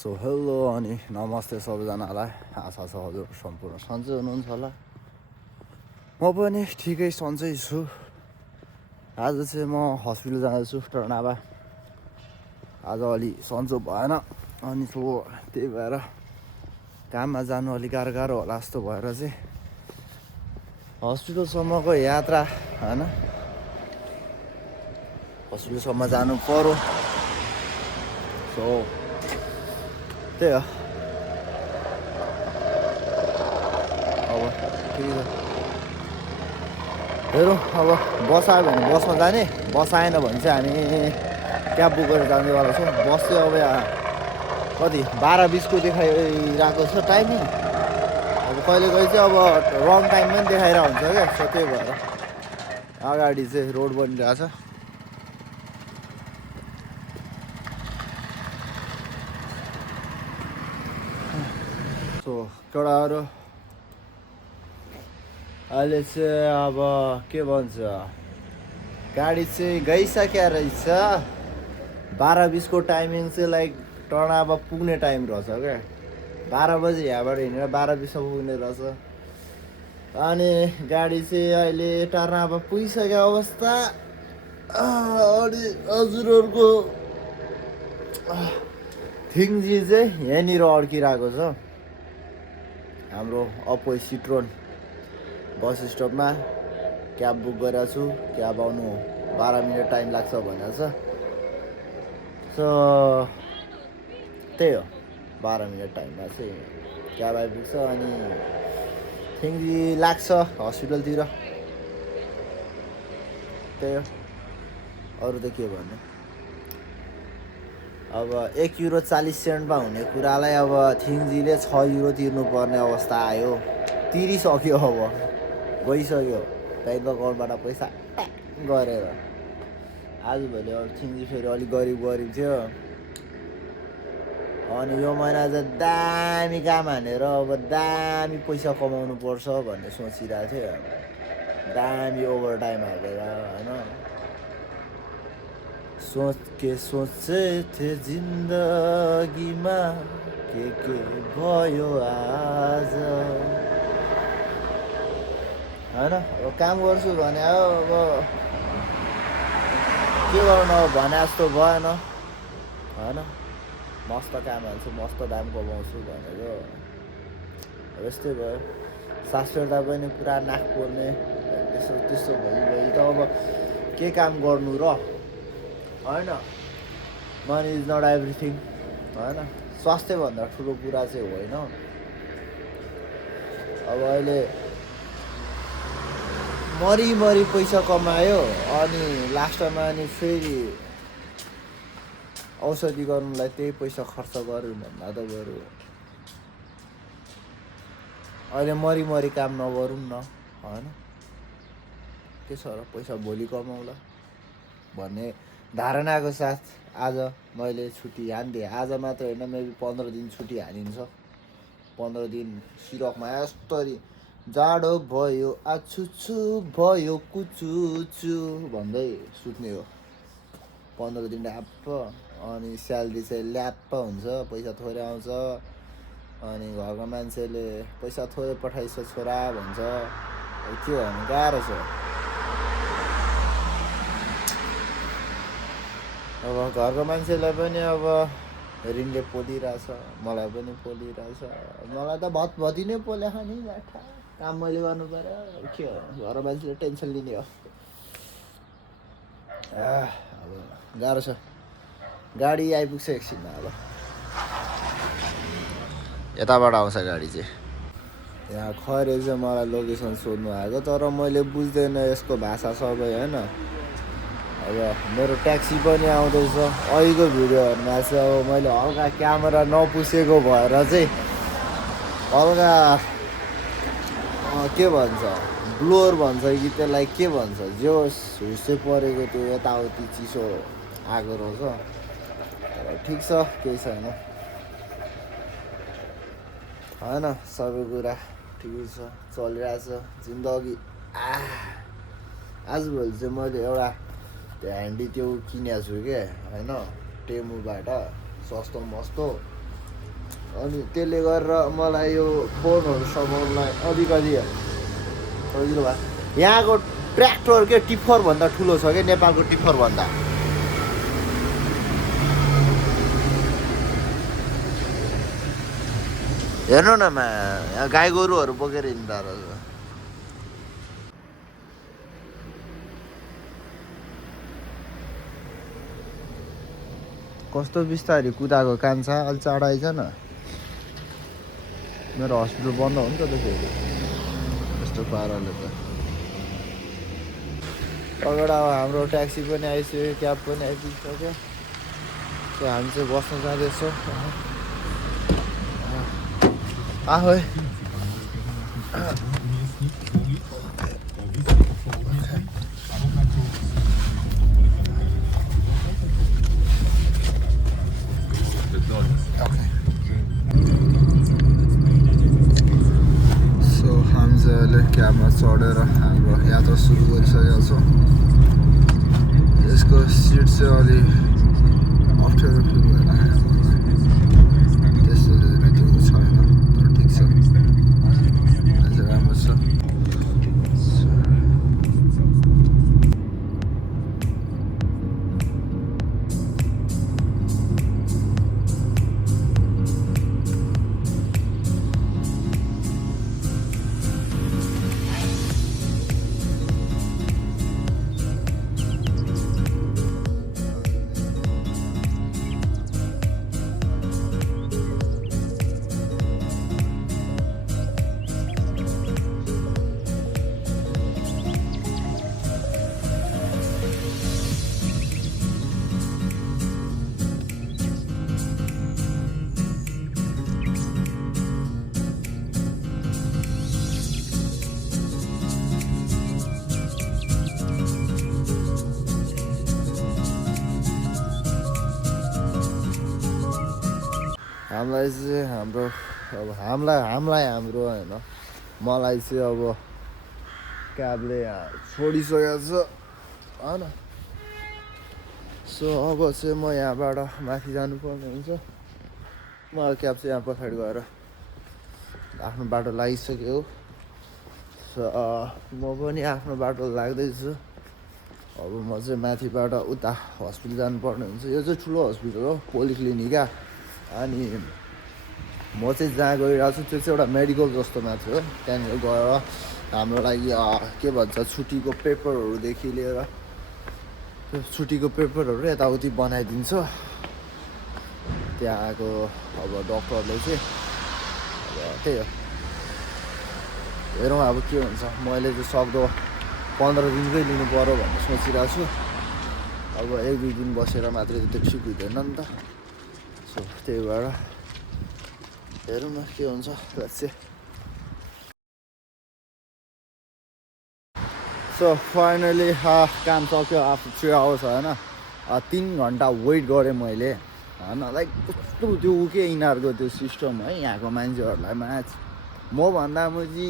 So hello अनि नमस्ते सबैजनालाई। आशा छ हजुर सम्पूर्ण सन्चै हुनुहुन्छ होला। म पनि ठिकै सन्चै छु। आज चाहिँ म हस्पिटल जाँदैछु टर्नाबा। आज अलि सन्चो भएन अनि त्यही भएर काममा जानु अलिक गाह्रो होला जस्तो भएर चाहिँ हस्पिटलसम्मको यात्रा होइन, हस्पिटलसम्म जानु पर्यो। सो त्यही हो। अब ठिकै छ, हेरौँ अब बस आयो भने बसमा जाने, बस आएन भने चाहिँ हामी क्याब बुक गरेर जानेवाला छौँ। बस चाहिँ अब यहाँ कति 12:20 देखाइरहेको छ टाइमिङ। अब कहिले कहिले चाहिँ अब रङ टाइम पनि देखाइरहेको हुन्छ क्या। सो त्यही भएर अगाडि चाहिँ रोड बनिरहेको छ। सो केटाहरू अहिले चाहिँ अब के भन्छ, गाडी चाहिँ गइसक्यो रहेछ। 12:20 टाइमिङ चाहिँ लाइक टर्नाबा पुग्ने टाइम रहेछ क्या। 12 बजी यहाँबाट हिँडेर 12:20 पुग्ने रहेछ। अनि गाडी चाहिँ अहिले टर्नाबा पुगिसक्यो अवस्था। अनि हजुरहरूको थिङजी चाहिँ यहाँनिर अड्किरहेको छ हाम्रो अप्पो सिट्रोन बस स्टपमा। क्याब बुक गरेको छु, क्याब आउनु 12 मिनट टाइम लाग्छ भनेको छ। सो त्यही हो, 12 मिनट टाइममा चाहिँ क्याब आइपुग्छ अनि थिङजी लाग्छ हस्पिटलतिर। त्यही हो, अरू त के भन्नु। अब €1.40 हुने कुरालाई अब थिङजीले €6 तिर्नुपर्ने अवस्था आयो। तिरिसक्यो, अब गइसक्यो ब्याङ्क अकाउन्टबाट पैसा गरेर। आजभोलि अब थिङजी फेरि अलिक गरिब थियो। अनि यो महिना चाहिँ दामी काम हानेर अब दामी पैसा कमाउनु पर्छ भन्ने सोचिरहेको थियो। दामी ओभर टाइम हालेर होइन। सोच के सोचे थे जिन्दगीमा के भयो आज होइन। अब काम गर्छु भने अब के गर्नु, अब भने जस्तो भएन होइन। मस्त काम हाल्छु, मस्त दाम कमाउँछु भनेको अब यस्तै भयो। सास फेर्दा पनि पुरा नाक पोल्ने त्यस्तो भयो त अब के काम गर्नु र होइन। मनी इज नट एभ्रिथिङ होइन। स्वास्थ्यभन्दा ठुलो कुरा चाहिँ होइन। अब अहिले मरी पैसा कमायो अनि लास्टमा अनि फेरि औषधि गर्नुलाई त्यही पैसा खर्च गऱ्यो भन्दा त बरु अहिले मरी काम नगरौँ न होइन। के छ र, पैसा भोलि कमाउला भन्ने धारणाको साथ आज मैले छुट्टी हानिदिएँ। आज मात्र होइन, मेबी 15 दिन छुट्टी हानिन्छ। 15 दिन सिरकमा यस्तरी जाडो भयो आछुछु भयो कुचुचु भन्दै सुत्ने हो 15 दिन ल्याप्प। अनि स्यालेरी चाहिँ ल्याप्प हुन्छ, पैसा थोरै आउँछ। अनि घरको मान्छेले पैसा थोरै पठाइछ छोरा भन्छ। के भन्नु, गाह्रो छ। अब घरको मान्छेलाई पनि अब ऋणले पोलिरहेछ, मलाई पनि पोलिरहेछ। मलाई त भतभती नै पोल्या नि बाठा। काम मैले गर्नु पऱ्यो, के हो, घरको मान्छेले टेन्सन लिने हो। अब गाह्रो छ। गाडी आइपुग्छ एकछिनमा। अब यताबाट आउँछ गाडी चाहिँ। यहाँ खैरे चाहिँ मलाई लोकेसन सोध्नु आएको, तर मैले बुझ्दैन यसको भाषा सबै होइन। अब मेरो ट्याक्सी पनि आउँदैछ। अहिलेको भिडियोहरूमा चाहिँ अब मैले हल्का क्यामेरा नपुसेको भएर चाहिँ हल्का के भन्छ, ब्लोर भन्छ कि त्यसलाई के भन्छ, जो हुस्से परेको त्यो यताउति चिसो आएको रहेछ। तर ठिक छ, केही छैन होइन। सबै कुरा ठिकै छ, चलिरहेछ जिन्दगी। आजभोलि चाहिँ मैले एउटा ह्यान्डी त्यो किनेको छु क्या होइन, टेमुबाट सस्तो मस्तो। अनि त्यसले गरेर मलाई यो फोनहरू समाउनलाई अलिकति सजिलो भयो। यहाँको ट्र्याक्टर के टिफरभन्दा ठुलो छ क्या नेपालको टिफरभन्दा। हेर्नु न यहाँ गाई गोरुहरू बोकेर हिँड्दा रहेछ। कस्तो बिस्तारी कुदाएको कान्छा अलि चाँडो आइज न। मेरो हस्पिटल बन्द हो नि त फेरि यस्तो पाराले त। अगाडि अब हाम्रो ट्याक्सी पनि आइसक्यो, क्याब पनि आइपुगिसक्यो। सो हामी चाहिँ बस्न जाँदैछौँ। आहो क्याबमा चढेर हाम्रो यात्रा सुरु गरिसकेका छौँ। यसको सिट चाहिँ अलि अप्ठ्यारो फिल भइरहेको त्यस्तो त्यो छैन, तर ठिक छ, अझै राम्रो छ। हामीलाई चाहिँ हाम्रो अब हामीलाई हाम्रो होइन, मलाई चाहिँ अब क्याबले छोडिसकेको छ होइन। सो अब चाहिँ म यहाँबाट माथि जानुपर्ने हुन्छ। मलाई क्याब चाहिँ यहाँ पछाडि गएर आफ्नो बाटो लागिसक्यो। सो म पनि आफ्नो बाटो लाग्दैछु। अब म चाहिँ माथिबाट उता हस्पिटल जानुपर्ने हुन्छ। यो चाहिँ ठुलो हस्पिटल हो, पोलिक्लिनिका। अनि म चाहिँ जहाँ गइरहेको छु त्यो चाहिँ एउटा मेडिकल जस्तो मात्र हो। त्यहाँनिर गएर हाम्रो लागि के भन्छ छुट्टीको पेपरहरूदेखि लिएर त्यो छुट्टीको पेपरहरू यताउति बनाइदिन्छ त्यहाँको अब डक्टरले चाहिँ। अब त्यही हो, हेरौँ अब के हुन्छ। मैले चाहिँ सक्दो 15 दिनकै लिनु पऱ्यो भन्ने सोचिरहेको छु। अब 1-2 दिन बसेर मात्रै त्यो ठिक हुँदैन नि त। सो त्यही भएर हेरौँ न के हुन्छ। सो फाइनली काम सक्यो आफ्टर 3 आवर्स होइन। 3 घन्टा वेट गरेँ मैले होइन। लाइक कस्तो त्यो के यिनीहरूको त्यो सिस्टम है यहाँको मान्छेहरूलाई म्याच। मभन्दा मुजी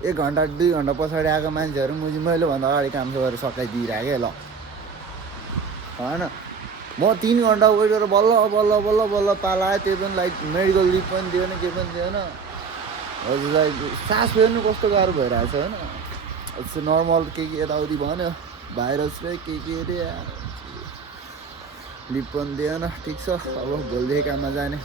1 घन्टा 2 घन्टा पछाडि आएको मान्छेहरू मैले भन्दा अगाडि काम गरेर सकाइदिइरहेको ल होइन। म 3 घन्टा वेट गरेर बल्ल बल्ल बल्ल बल्ल पाला आयो। त्यो पनि लाइक मेडिकल लिभ पनि दिएन, के पनि दिएन। हजुर लाइक सास फेर्नु कस्तो गाह्रो भइरहेछ होइन। चाहिँ नर्मल के यताउति भन्यो, भाइरस र के अरे लिप पनि दिएन। ठिक छ, अब भोलिदेखि काममा जाने।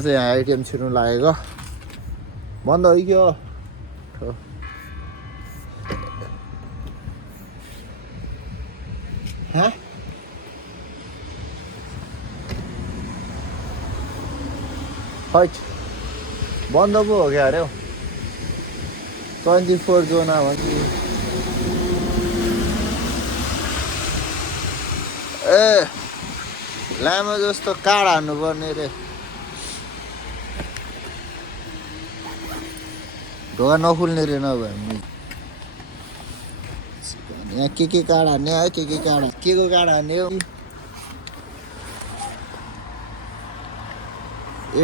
चाहिँ यहाँ एटिएम छिर्नु लागेको बन्द हो कि हो हैट बन्द पो हो क्या अरे 24 जोना भन्छ ए लामो जस्तो काड हान्नुपर्ने रे ढोका नखुल्ने रे नभए यहाँ के काड हान्ने है के काड के को काड हान्ने हो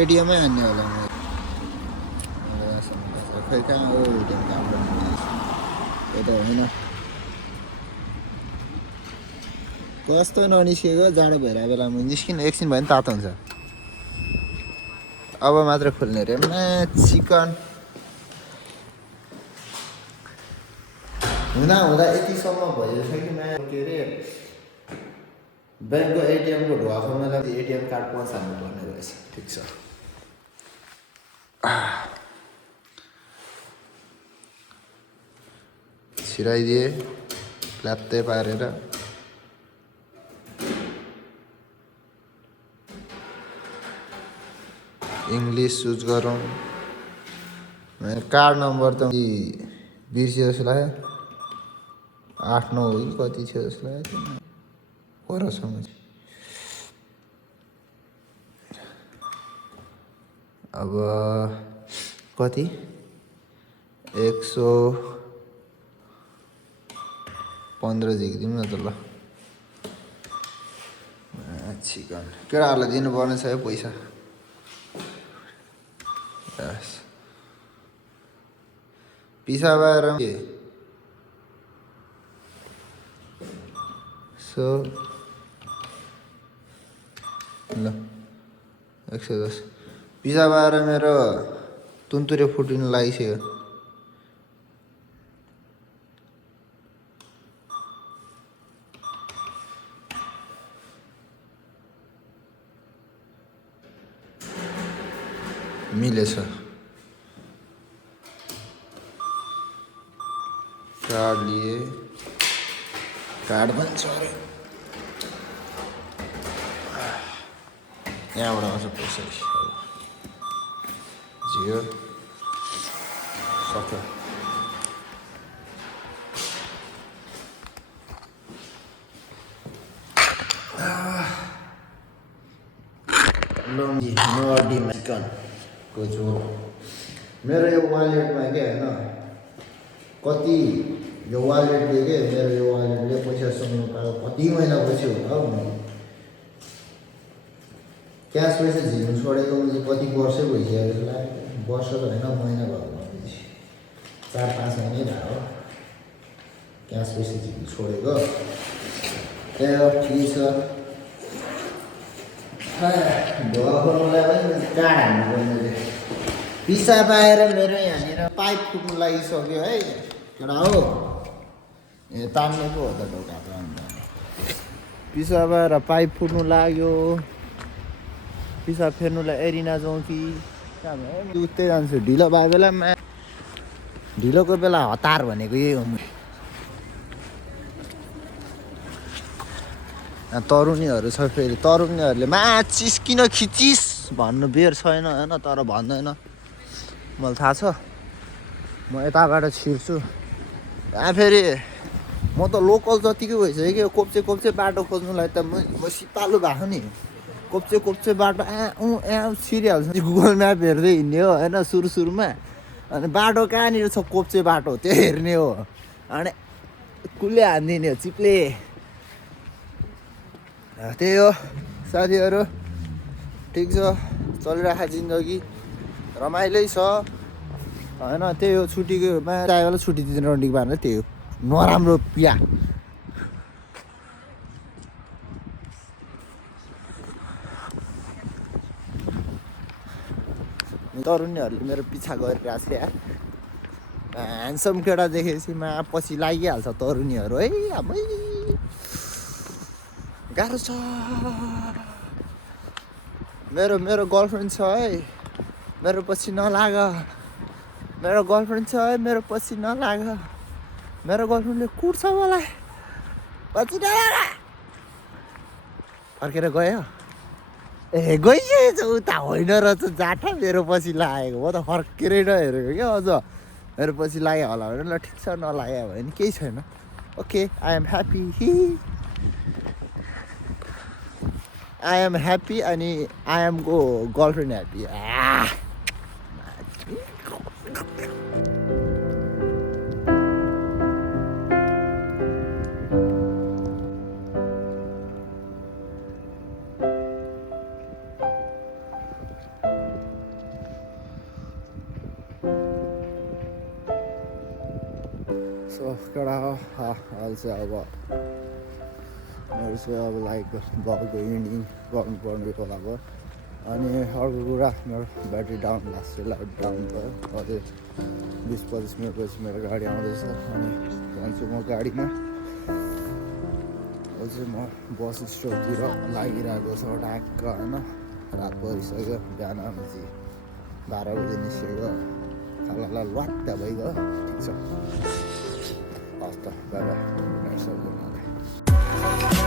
एटिएमै हान्ने होला म खै कहाँ हो एटिएम काम यता होइन कस्तो ननिस्केको जाडो भएर बेलामा निस्किन एकछिन भयो भने तातो हुन्छ अब मात्र खोल्ने रे चिकन हुँदा यतिसम्म भइरहेछ कि के अरे ब्याङ्कको एटिएमको ढोका खोल्नलाई एटिएम कार्ड पहुँचाउनु पर्ने रहेछ ठिक छ छिराइदिए ल्यात्तै पारेर इङ्ग्लिस युज गरौँ कार्ड नम्बर त बिर्सियो जस्तो लाग्यो 8-9 हो कि कति थियो जस्तो लाग्यो परसँग अब कति 115 झिकिदिउँ न त ल चिकन केटाहरूलाई दिनुपर्ने छ है पैसा पिसा भएर सो ल 110 पिसा भएर मेरो तुन्तुरे फुटिनु लागिसक्यो मिलेछ कार्ड लिए कार्ड पनि छ अरे यहाँबाट आउँछ पैसा जियो सक्यो लङ्गी नडी चिकनको झोल मेरो यो वालेटमा के होइन कति यो वालेटले के मेरो यो वालेटले पैसा सुन्नु पाएको कति महिनापछि होला हौ क्यास पैसा झिक्नु छोडेको मैले कति वर्षै भइसक्यो जस्तो लाग्यो वर्ष त होइन महिना भएको 4-5 महिनै भयो क्यास पैसा झिक्नु छोडेको त्यही हो ठिकै छ ढोका खोल्नुलाई पनि काड हान्नुपर्ने रे पिसा पाएर मेरो यहाँनिर पाइप फुट्नु लागिसक्यो है केटा हो ए तान्नु पो हो त ढोका त अन्त पिसा पाएर पाइप फुट्नु लाग्यो पिसा फेर्नुलाई एरिना जाउँ कि उतै जान्छु ढिलो भयो बेलामा ढिलोको बेला हतार भनेको यही हो तरुणीहरू छ फेरि तरुणीहरूले चिस किन खिचिस भन्नु बेर छैन होइन तर भन्दैन मलाई थाहा छ म यताबाट छिर्छु फेरि म त लोकल जतिकै भइसक्यो कोप्चे बाटो खोज्नुलाई त म सिपालु भएको नि कोप्चे बाटो यहाँ छिरिहाल्छ गुगल म्याप हेर्दै हिँड्ने हो होइन सुरुमा अनि बाटो कहाँनिर छ कोप्चे बाटो त्यो हेर्ने हो अनि कुले हानिदिने हो चिप्ले त्यही हो साथीहरू ठिक छ चलिरहेको जिन्दगी रमाइलै छ होइन त्यही हो छुट्टीकोमा चाहियो बेला छुट्टी दिँदैन रन्डिङ पार्ने त्यही हो नराम्रो पिया तरुणीहरूले मेरो पिछा गरिरहेको छ यार ह्यान्डसम केटा देखेपछि पछि लागिहाल्छ तरुणीहरू है अब गाह्रो छ मेरो मेरो गर्लफ्रेन्ड छ है, मेरो पछि नलाग। मेरो गर्लफ्रेन्ड छ है, मेरो पछि नलाग। मेरो गर्लफ्रेन्डले कुट्छ मलाई, पछि नलाग। फर्केर गयो। ए गइसकेछ उता होइन रहेछ, जाठा मेरो पछि लागेको। म त फर्केरै नहेरेको क्या अझ। मेरो पछि लाग्यो होला भने ल ठिक छ, नलाग्यो भने केही छैन। Okay, I am happy. I am happy अनि I am go girlfriend happy. So केटा अहिले चाहिँ अब मेरो चाहिँ अब लाइक ब्लगको एन्डिङ गर्नुपर्ने होला अब। अनि अर्को कुरा, मेरो battery down last light down भयो। अझै 20-25 मिनटपछि मेरो गाडी आउँदैछ अनि जान्छु म गाडीमा। अझै म बस स्टपतिर लागिरहेको छ ढाक्क होइन। रात परिसक्यो, बिहान चाहिँ 12 बजी निस्केको, खाला ल्वाट्ट भइगयो। ठिक छ, हस् त, बाई बाई, गुड नाइट सबैजनालाई।